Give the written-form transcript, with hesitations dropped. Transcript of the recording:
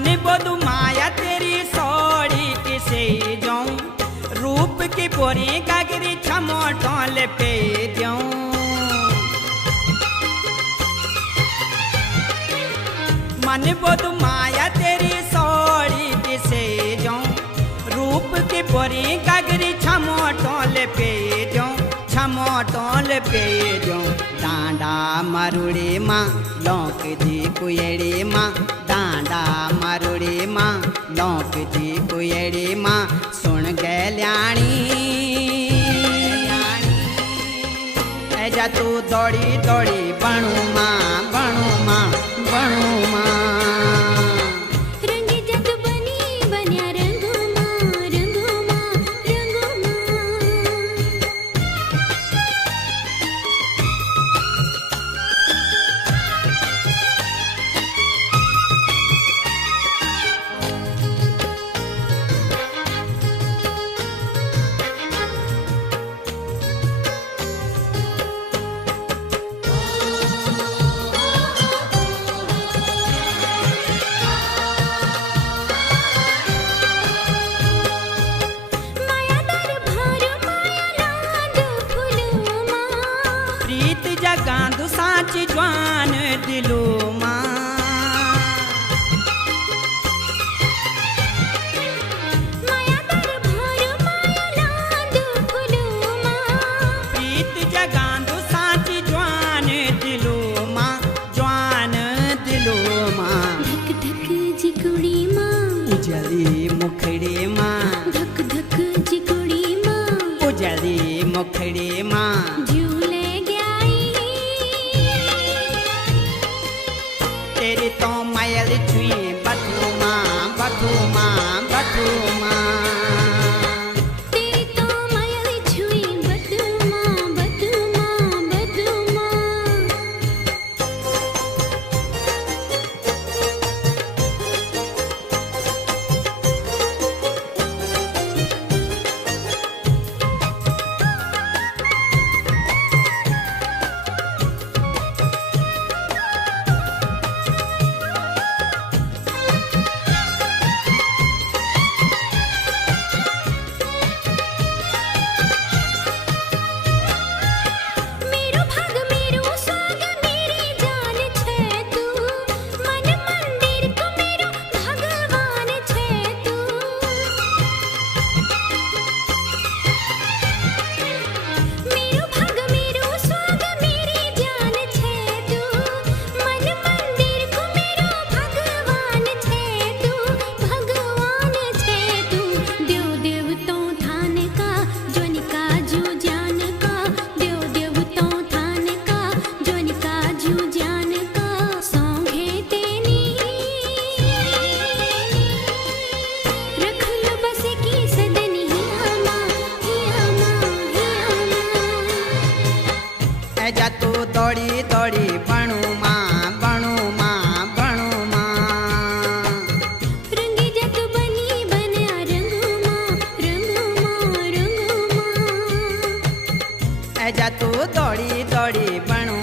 मन बोधु माया तेरी सोड़ी किसे जाऊं, रूप की बोरी गागरी छमोटों ले पे जाऊं। मन बोधु माया तेरी सोड़ी किसे जाऊं, रूप की बोरी गागरी छमोटों ले पे जाऊं, छमोटों ले पे जाऊं। डांडा मारुड़ी माँ लौक दी कुएड़ी माँ, डांडा मारुड़ी माँ लौक दी कुएड़ी माँ, सुन गैल्याणी ऐजा तू दौड़ी दौड़ी बनू माँ, बनू माँ, बनू माँ। गांधु साच ज्वान दिलो माँ, माया दर भर माया लांदु फुलो माँ, प्रीत जगांधु साच ज्वान दिलो माँ, ज्वान दिलो माँ। धक धक जिकुड़ी माँ, उजली मुखड़ी माँ, धक धक जिकुड़ी माँ, उजली मुखड़ी माँ। तेरी तो मायल छुई बधू माँ, बधू माँ, बधू माँ। तेरी तो मायल छुई बधू माँ, बधू माँ, बधू माँ। ऐजा तू दौड़ी दौड़ी बनू माँ, बनू माँ, बनू माँ। रंगी जग बनी बना रंगू माँ, रंगू माँ, रंगू माँ। ऐजा तू दौड़ी दौड़ी बनू